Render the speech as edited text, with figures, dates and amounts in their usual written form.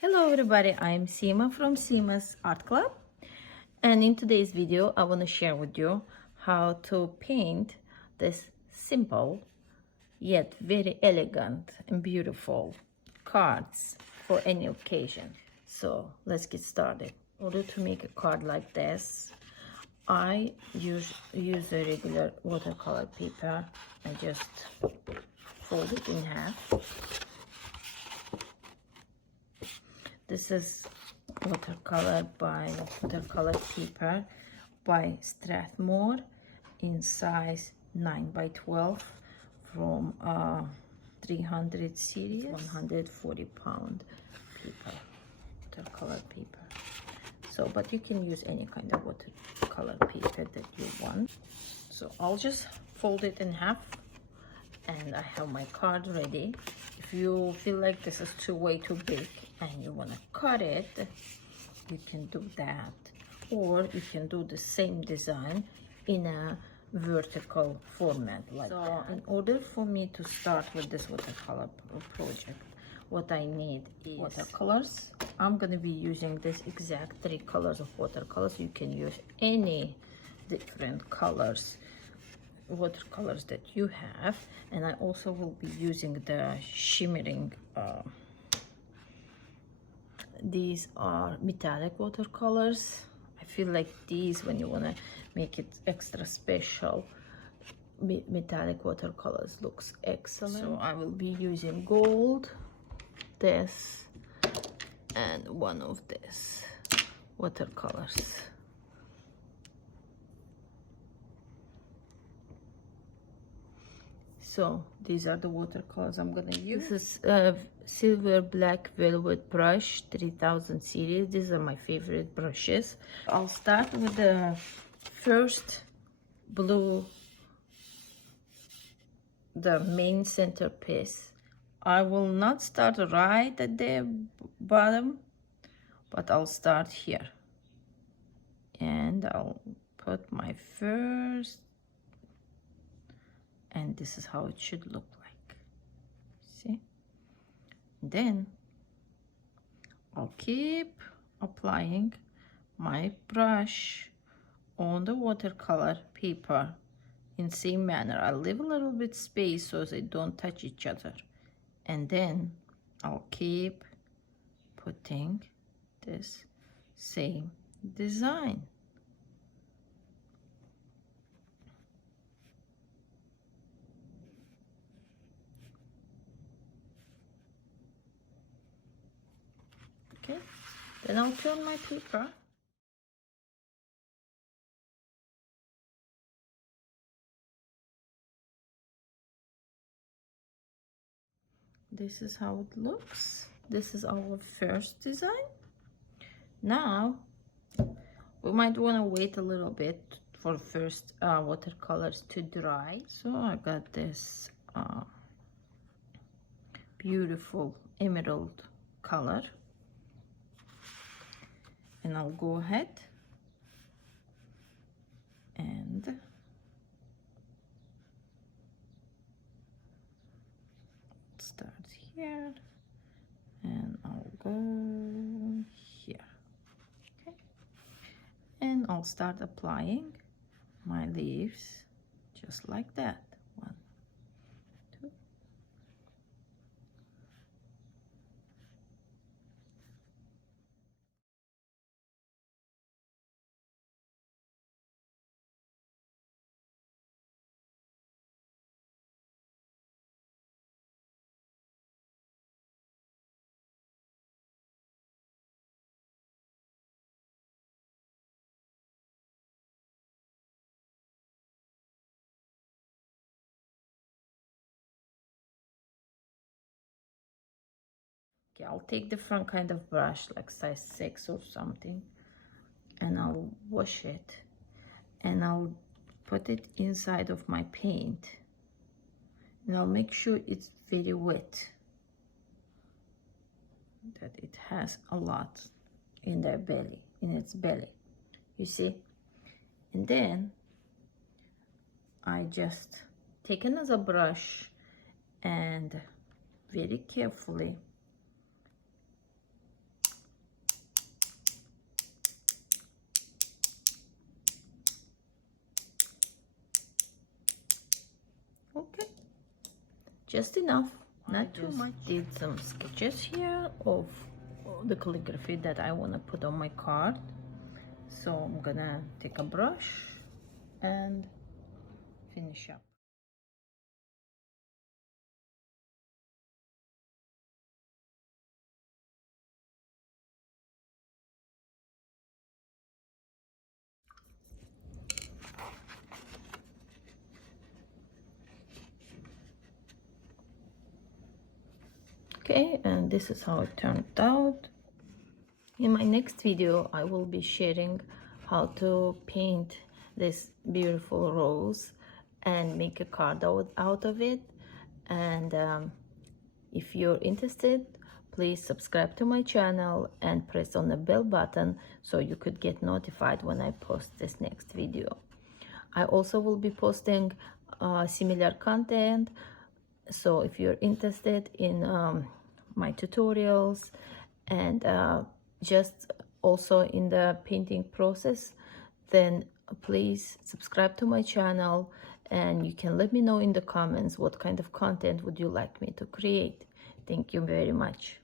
Hello everybody, I'm Sima from Sima's Art Club, and in today's video I want to share with you how to paint this simple yet very elegant and beautiful cards for any occasion. So let's get started. In order to make a card like this, I use a regular watercolor paper and just fold it in half. This is watercolor paper by Strathmore in size 9 by 12 from 300 series, 140-pound paper, watercolor paper. So, but you can use any kind of watercolor paper that you want. So I'll just fold it in half, and I have my card ready. If you feel like this is way too big and you want to cut it, you can do that, or you can do the same design in a vertical format like so that. In order for me to start with this watercolor project, what I need is watercolors. I'm going to be using this exact 3 colors of watercolors. You can use any different watercolors that you have, and I also will be using the shimmering these are metallic watercolors. I feel like these, when you want to make it extra special, metallic watercolors looks excellent. So I will be using gold, this, and one of these watercolors. So these are the watercolors I'm gonna use. This is silver black velvet brush 3000 series. These are my favorite brushes. I'll start with the first blue, the main centerpiece. I will not start right at the bottom, but I'll start here, and I'll put my first, and this is how it should look like. See? Then I'll keep applying my brush on the watercolor paper in same manner. I'll leave a little bit space so they don't touch each other, and then I'll keep putting this same design. Okay, then I'll turn my paper. This is how it looks. This is our first design. Now we might want to wait a little bit for first watercolors to dry. So I got this beautiful emerald color, and I'll go ahead and start here, and I'll go here. Okay, and I'll start applying my leaves just like that. 1, 2. Okay, I'll take different kind of brush, like size 6 or something, and I'll wash it, and I'll put it inside of my paint, and I'll make sure it's very wet, that it has a lot in their belly, in its belly, you see. And then I just take another brush and very carefully just enough, not too much. Did some sketches here of the calligraphy that I want to put on my card. So I'm gonna take a brush and finish up. Okay, and this is how it turned out. In my next video, I will be sharing how to paint this beautiful rose and make a card out of it. And if you're interested, please subscribe to my channel and press on the bell button so you could get notified when I post this next video. I also will be posting similar content, so if you're interested in my tutorials and just also in the painting process, then please subscribe to my channel, and you can let me know in the comments what kind of content would you like me to create. Thank you very much.